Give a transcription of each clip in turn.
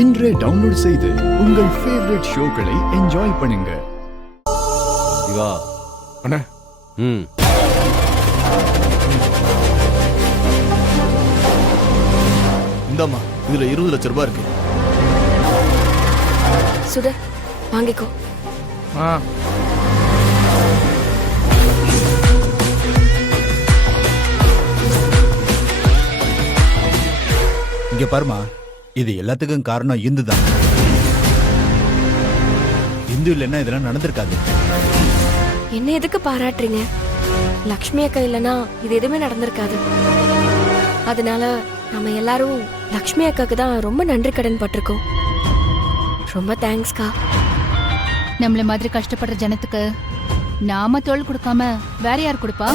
இன்றே டவுன்லோட் செய்து உங்கள் ஃபேவரட் ஷோக்களை என்ஜாய் பண்ணுங்க. இவா அண்ணா இந்தாம்மா, இதுல 20 லட்சம் ரூபாய் இருக்கு. சுடர் வாங்கிக்கோ. இங்க பாருமா, இது எல்லாத்துக்கும் காரணம் இந்து தான். இந்து இல்லைன்னா இதெல்லாம் நடந்திருக்காது. என்ன எதுக்கு பாராட்டுறீங்க? லக்ஷ்மி அக்கா இல்லைன்னா இது எதுவுமே நடந்திருக்காது. அதனால நம்ம எல்லாரும் லக்ஷ்மி அக்காக்கு தான் ரொம்ப நன்றி கடன் பட்டிருக்கோம். ரொம்ப தேங்க்ஸ்க்கா. நம்மள மாதிரி கஷ்டப்படுற ஜனத்துக்கு நாம தோள் கொடுக்காம வேற யார் கொடுப்பா?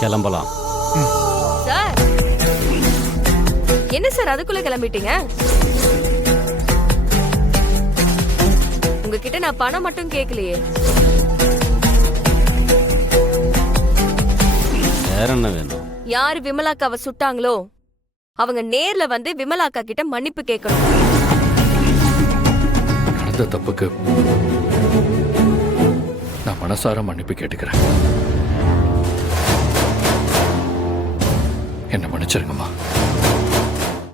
கிளம்பலாம். சார் என்ன சார் அதுக்குள்ள கிளம்பிட்டீங்க? உங்ககிட்ட நான் பணம் மட்டும் கேட்கலையே. வேற என்ன வேணும்? யாரு விமலாக்காவை சுட்டாங்களோ அவங்க நேர்ல வந்து விமலாக்கா கிட்ட மன்னிப்பு கேட்கணும். நடந்த தப்புக்கு நான் மனசார மன்னிப்பு கேட்டுக்கிறேன். என்ன மன்னிச்சிருங்கம்மா.